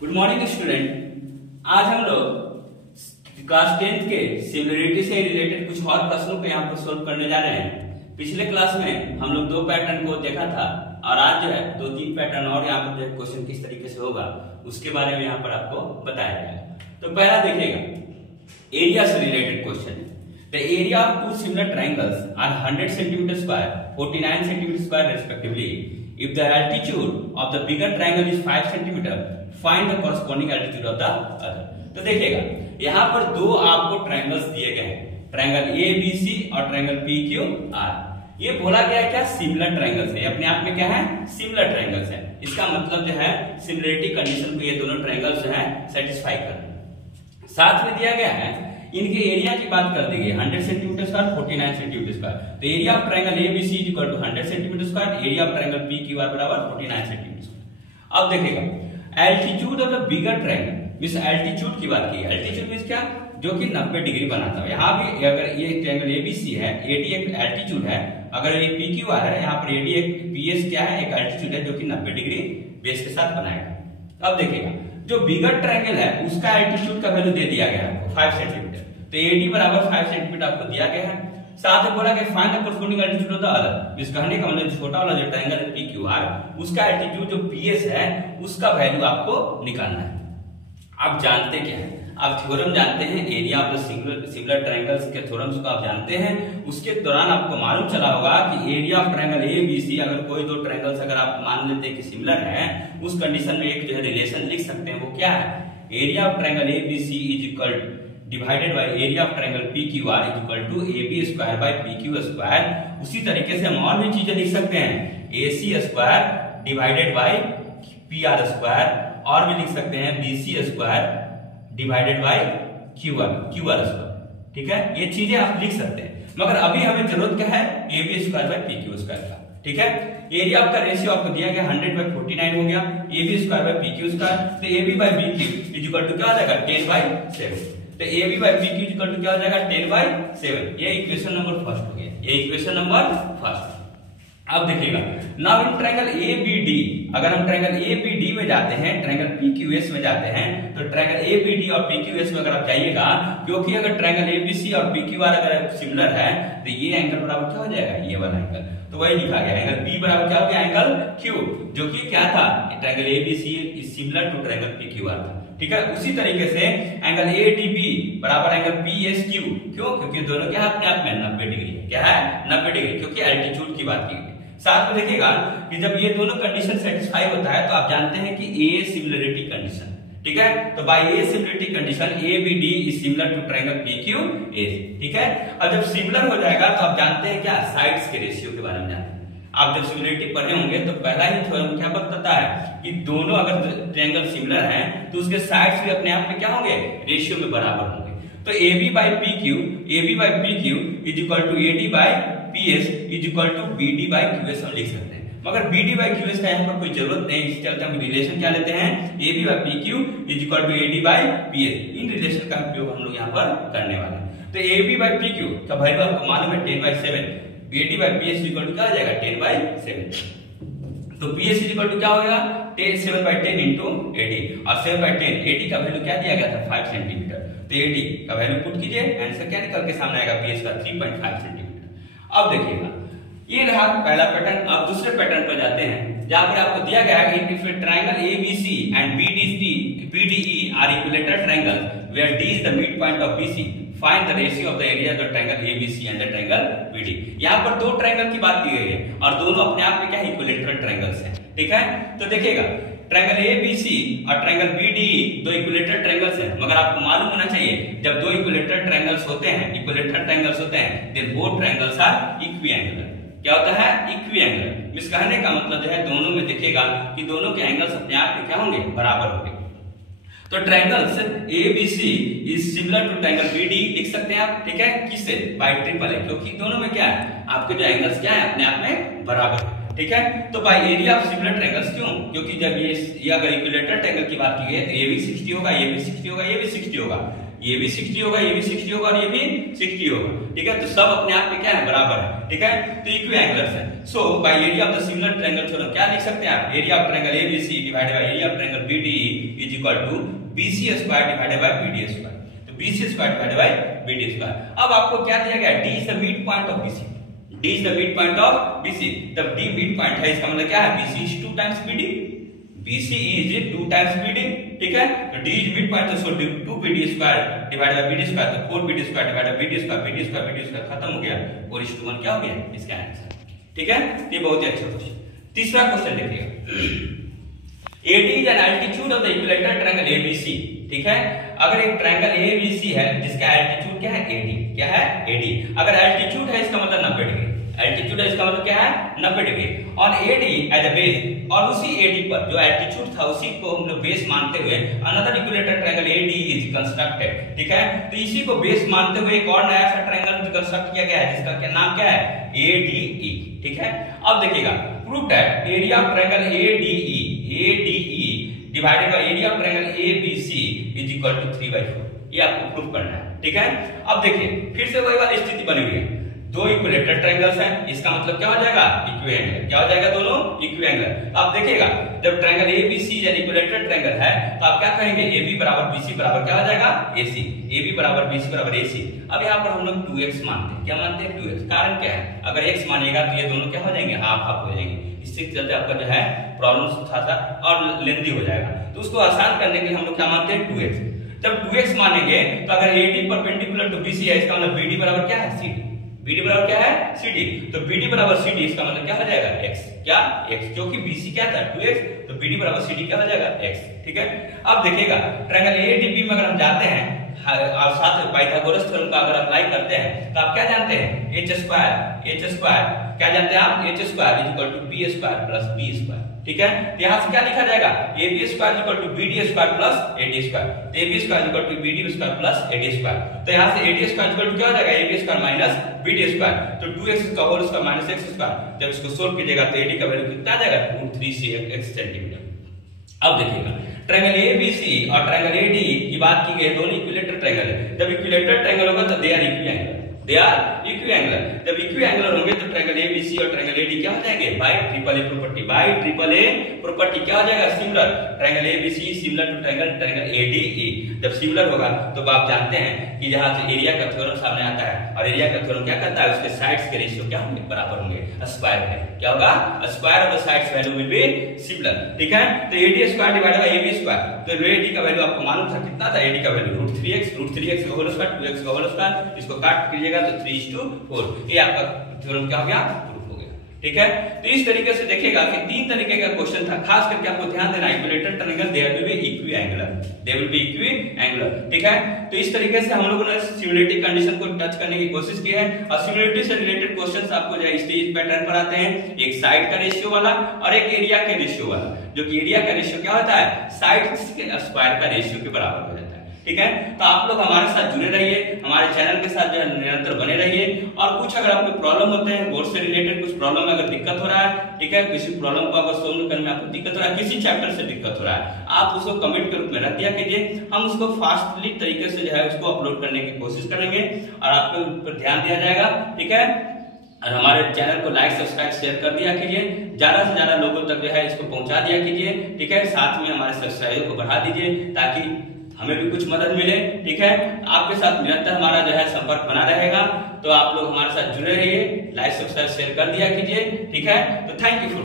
Good morning student. आज हम लोग क्लास 10th के सिमिलरिटी से रिलेटेड कुछ और प्रश्नों को यहाँ पर सोल्व करने जा रहे हैं। पिछले क्लास में हम लोग 2 पैटर्न को देखा था और आज जो है 2-3 पैटर्न और यहाँ पर जो है क्वेश्चन किस तरीके से होगा उसके बारे में यहाँ पर आपको बताया जाएगा। तो पहला देखिएगा, एरिया से रिलेटेड क्वेश्चन है। The area of two similar triangles are 100 centimeter square, 49 centimeter square respectively. If the altitude of the bigger triangle is 5 centimeter, find the corresponding altitude of the other. तो देखिएगा, यहाँ पर दो आपको triangles दिए गए हैं, ट्रायंगल ABC और ट्रायंगल PQR। ये बोला गया है क्या, सिमिलर ट्रायंगल्स है। अपने आप में क्या है, सिमिलर ट्रायंगल्स है। इसका मतलब जो है सिमिलरिटी कंडीशन को ये दोनों ट्रायंगल्स जो है सेटिस्फाई कर रहे हैं। साथ में दिया गया है इनके एरिया की बात कर दी गई, 100 सेंटीमीटर स्क्वायर, 49 सेंटीमीटर स्क्वायर। तो area of triangle ABC is equal to 100 centimetre square, area of triangle PQR बराबर 49 सेंटीमीटर स्क्वायर। अब देखिएगा, altitude of the bigger triangle, मिस एल्टीट्यूड की बात की है। एल्टीट्यूड मींस क्या, जो कि 90 डिग्री बनाता है। यहाँ भी अगर ये ट्रायंगल ABC है, AD एक एल्टीट्यूड है, अगर ये PQR है, यहाँ पर AD एक PS क्या है, एक एल्टीट्यूड है जो कि 90 डिग्री बेस के साथ बनाएगा। अब देखिएगा, जो बिगर ट्रायंगल है उसका एल्टीट्यूड का वैल्यू दे दिया गया है 5 सेंटीमीटर। तो AD बराबर 5 सेंटीमीटर आपको दिया गया है। साथ में बोला कि find the corresponding altitude of the other. इस कहने का मतलब छोटा वाला जो ट्रायंगल है PQR, उसका एल्टीट्यूड जो PS है उसका वैल्यू आपको निकालना है। आप जानते क्या है, आप थ्योरम जानते हैं, area of the similar triangles के थ्योरम्स को आप जानते हैं। उसके दौरान आपको मालूम चला होगा कि एरिया ऑफ ट्रायंगल ABC, अगर कोई दो ट्रायंगल्स अगर आप मान लेते हैं कि सिमिलर है, उस कंडीशन में एक जो है रिलेशन लिख सकते हैं। वो क्या है, area of triangle ABC is equal divided by area of triangle PQR is equal to AB square by PQ square. उसी तरीके से हम और भी चीजें लिख सकते हैं, AC square divided bye PR square, और भी लिख सकते हैं BC square divided bye QR square. ठीक है, ये चीजें आप लिख सकते हैं, मगर अभी हमें जरूरत क्या है, AB square by PQ square का। ठीक है, एरिया का रेशियो आपको दिया गया 100 बाय 49 हो गया, AB square by PQ square. तो AB by BQ is equal to क्या हो जाएगा, 10 बाय 7। तो AB by PQ is equal to क्या हो जाएगा, 10 बाय 7। ये इक्वेशन नंबर फर्स्ट हो गया, ये इक्वेशन नंबर फर्स्ट। अब देखिएगा, नाउ इन ट्रायंगल ABD, अगर हम ट्रायंगल ABD में जाते हैं, ट्रायंगल PQS में जाते हैं, तो ट्रायंगल ABD और PQS में अगर आप जाइएगा, क्योंकि अगर ट्रायंगल ABC और PQR अगर सिमिलर है, तो ये एंगल बराबर क्या हो जाएगा, ये वाला एंगल। तो वही लिखा गया, एंगल B बराबर क्या हो गया, एंगल Q, जो कि क्या था, triangle ABC is similar to triangle PQR था। ठीक है, उसी तरीके से एंगल ADB बराबर एंगल PSQ, क्यों, क्योंकि दोनों क्या अपने आप में 90 डिग्री है। क्या है, 90 डिग्री, क्योंकि एल्टीट्यूड की बात की गई। साथ में देखिएगा कि जब ये दोनों कंडीशन सेटिस्फाई होता है तो आप जानते हैं कि A सिमिलरिटी कंडीशन। ठीक है, तो by A similarity condition ABD is similar to triangle PQS। ठीक है, और जब सिमिलर हो जाएगा तो आप जानते हैं क्या, साइड्स के रेशियो के बारे में जानते हैं। आप जब सिमिलरिटी पढ़े होंगे तो पहला ही थ्योरम क्या बताता है कि दोनों अगर ट्रायंगल सिमिलर हैं तो उसके साइड्स भी अपने आप में क्या होंगे, रेशियो में बराबर होंगे। तो AB by PQ is equal to AD by PS is equal to BD by QS हम लिख सकते हैं, मगर BD बाय QS का यहाँ पर कोई जरूरत नहीं। इस चलते हम रिलेशन क्या लेते हैं, AB by PQ is equal to AD by PS। इन रिलेशन का उपयोग हम लोग यहाँ पर करने वाले हैं। तो AB बाय PQ का वैल्यू आपको मालूम है 10 by 7, AD by PS is equal to क्या हो जाएगा, 10 बाय 7। तो PS इज इक्वल टू क्या होगा, 7 बाय 10 इंटू AD, और 7 बाय 10 AD का वैल्यू क्या दिया गया था, 5 सेंटीमीटर। तो AD का वैल्यू पुट कीजिए, आंसर क्या निकल के सामने आएगा, PS का 3.5 सेंटीमीटर। अब देखिएगा, ये रहा पहला पैटर्न। अब दूसरे पैटर्न पर जाते हैं, जहां पर आपको दिया गया है कि triangle ABC and BDE are equilateral triangle where D is the mid point of BC, find the ratio of the area of the triangle ABC and the triangle BD। यहाँ पर दो ट्रायंगल की बात की गई है और दोनों अपने आप में क्या इक्विलेटरल ट्रायंगल्स हैं। ठीक है, तो देखिएगा, ट्रायंगल ABC और ट्रायंगल BDE दो इक्विलेटरल ट्रायंगल्स हैं, मगर आपको मालूम होना चाहिए जब दो इक्विलेटरल ट्रायंगल्स होते हैं, देन बोथ ट्रायंगल्स आर इक्विएंगुलर। क्या होता है, इक्विएंगुलर। इस कहने का मतलब जो है दोनों में देखिएगा कि दोनों के एंगल्स अपने आप में क्या होंगे, बराबर होंगे। तो triangles ABC is similar to triangle BD लिख सकते हैं आप। ठीक है, किससे, बाय ट्रिपल A, क्योंकि दोनों में क्या है, आपके जो एंगल्स क्या है, अपने आप में बराबर है। ठीक है, तो bye area of similar triangles, क्यों, क्योंकि जब ये अगर इक्विलेटरल ट्रायंगल की बात की गई तो ये भी 60 होगा, ये भी 60 होगा, ये भी 60 होगा, ये भी 60 होगा, ये भी 60 होगा और ये भी 60 होगा। ठीक है, तो सब अपने आप में क्या है, बराबर है। ठीक है, तो इक्विएंगुलर है। So by area of the similar triangle theorem क्या लिख सकते हैं आप, area of triangle ABC divided by area of triangle BDE is equal to BC square divided by BD square. तो BC square divided by BD square. अब आपको क्या दिया गया है, D is the mid point of BC, D is the mid point of BC. तब D mid point है, इसका मतलब क्या है, BC is 2 times BD, BC is 2 times BD, ठीक है। तो D is mid point, so 2 BD square divided by BD square, तो 4 BD square divided by BD square, BD square BD square खत्म हो गया, 4:1 क्या हो गया इसका आंसर, ठीक है। ये बहुत ही अच्छा क्वेश्चन। तीसरा क्वेश्चन देखिए, AD is an altitude of the equilateral triangle ABC, ठीक है। अगर एक ट्रायंगल ABC है जिसका एल्टीट्यूड क्या है, AD, क्या है AD। अगर एल्टीट्यूड है इसका मतलब 90 डिग्री, एल्टीट्यूड है इसका मतलब क्या है 90 degree. On AD as a base, और उसी AD पर जो एल्टीट्यूड था उसी को हम लोग बेस मानते हुए another equilateral triangle AD is constructed, ठीक है। तो इसी को बेस मानते हुए एक और नया सा ट्रायंगल कंस्ट्रक्ट किया गया है जिसका क्या नाम क्या है, ADE, ठीक है। अब देखिएगा, prove that area of triangle ADE divided by area of triangle ABC is equal to 3/4, ये आपको प्रूव करना है, ठीक है। अब देखिए फिर से वही वाली स्थिति बनी हुई है, दो इक्विलेटरल ट्रायंगल्स हैं, इसका मतलब क्या हो जाएगा, इक्विएंगल, क्या हो जाएगा, दोनों इक्विएंगल। अब देखिएगा जब ट्रायंगल ABC या इक्विलेटरल ट्रायंगल है तो आप क्या कहेंगे, AB बराबर BC बराबर क्या हो जाएगा, AC, AB बराबर BC बराबर AC। अब यहाँ पर हम लोग 2x मानते हैं, क्या मानते हैं 2x, कारण क्या है, अगर x मानिएगा तो ये दोनों क्या हो जाएंगे, हाफ हाफ हो जाएंगे, इससे चलते आपका जो है प्रॉब्लम थोड़ा सा और लेंथी हो जाएगा। तो उसको आसान करने के लिए हम लोग क्या मानते हैं 2x। जब 2x मानेंगे तो अगर AD परपेंडिकुलर टू BC है, इसका मतलब BD बराबर क्या है, CD, BD बराबर क्या है CD, तो BD बराबर CD, इसका मतलब क्या हो जाएगा x, क्या x, क्योंकि BC क्या था 2x, तो BD बराबर CD क्या हो जाएगा x, ठीक है। अब देखिएगा ट्रायंगल ADB में अगर हम जाते हैं और साथ में पाइथागोरस थ्योरम का अगर अप्लाई करते हैं तो आप क्या जानते हैं, h स्क्वायर क्या जानते हैं आप, h square is equal to b square plus b square, ठीक है। तो यहाँ से क्या लिखा जाएगा, AB square equal to BD square plus AD square, तो AB square equal to BD square plus AD square. तो यहाँ से AD स्क्वायर इक्वल टू क्या हो जाएगा, AB square minus BD square, तो 2x का whole square minus x square. जब इसको सोल्व कीजिएगा तो AD का वैल्यू कितना आ जाएगा, √3 सेंटीमीटर। अब देखिएगा ट्रायंगल ABC और ट्रायंगल AD की बात की गई, दोनों इक्विलेटरल ट्रायंगल है। जब इक्विलेटरल ट्रायंगल होगा तो दे आर इक्विएंगुलर, दे आर इक्विएंगुलर। जब इक्विएंगुलर होंगे तो ट्रायंगल ABC और ट्रायंगल AD क्या हो जाएंगे, by triple A property, by triple A property क्या हो जाएगा, similar. Triangle ABC similar to triangle ADE। जब सिमिलर होगा तो आप जानते हैं कि जहां से एरिया का थ्योरम सामने आता है, और एरिया का थ्योरम क्या करता है, उसके साइड्स के रेशियो क्या होंगे, बराबर होंगे, स्क्वायर है, क्या होगा, square of the sides value will be similar, ठीक है। तो AD square divided bye AB square, तो AD का वैल्यू आपको मालूम था कितना था, AD का वैल्यू √3x का होल स्क्वायर 2x का होल स्क्वायर, इसको काट कीजिएगा तो 3:4, ये आपका थ्योरम क्या हो गया, प्रूफ हो गया, ठीक है। तो इस तरीके से देखिएगा कि 3 तरीके का क्वेश्चन था, खास करके आपको ध्यान देना, equilateral triangle they will be equiangular, they will be equiangular, ठीक है। तो इस तरीके से हम लोगों ने सिमुलेटिव कंडीशन को टच करने की कोशिश की है, और सिमुलेटिव से रिलेटेड क्वेश्चंस आपको जो स्टेज पैटर्न पर आते हैं, एक साइड का रेशियो वाला और एक एरिया के रेशियो वाला, जो कि एरिया का रेशियो क्या होता है, साइड्स के स्क्वायर का रेशियो के बराबर हो जाता है, ठीक है। तो आप लोग हमारे साथ जुड़े रहिए, हमारे चैनल के साथ जो है निरंतर बने रहिए, और कुछ अगर आपको प्रॉब्लम होते हैं बोर्ड से रिलेटेड, कुछ प्रॉब्लम अगर दिक्कत हो रहा है, ठीक है, किसी प्रॉब्लम को अगर सोल्व करने में आपको दिक्कत हो रहा है, किसी चैप्टर से दिक्कत हो रहा है, आप उसको कमेंट के रूप में रख दिया कीजिए, हम उसको फास्टली तरीके से जो है उसको अपलोड करने की कोशिश करेंगे और आपके ऊपर ध्यान दिया जाएगा, ठीक है। और हमारे चैनल को लाइक सब्सक्राइब शेयर कर दिया कीजिए, ज्यादा से ज्यादा लोगों तक जो है इसको पहुंचा दिया कीजिए, ठीक है। साथ में हमारे सब्सक्राइबर को बढ़ा दीजिए ताकि हमें भी कुछ मदद मिले, ठीक है। आपके साथ निरंतर हमारा जो है संपर्क बना रहेगा, तो आप लोग हमारे साथ जुड़े रहिए, लाइक सब्सक्राइब शेयर कर दिया कीजिए, ठीक है। तो थैंक यू।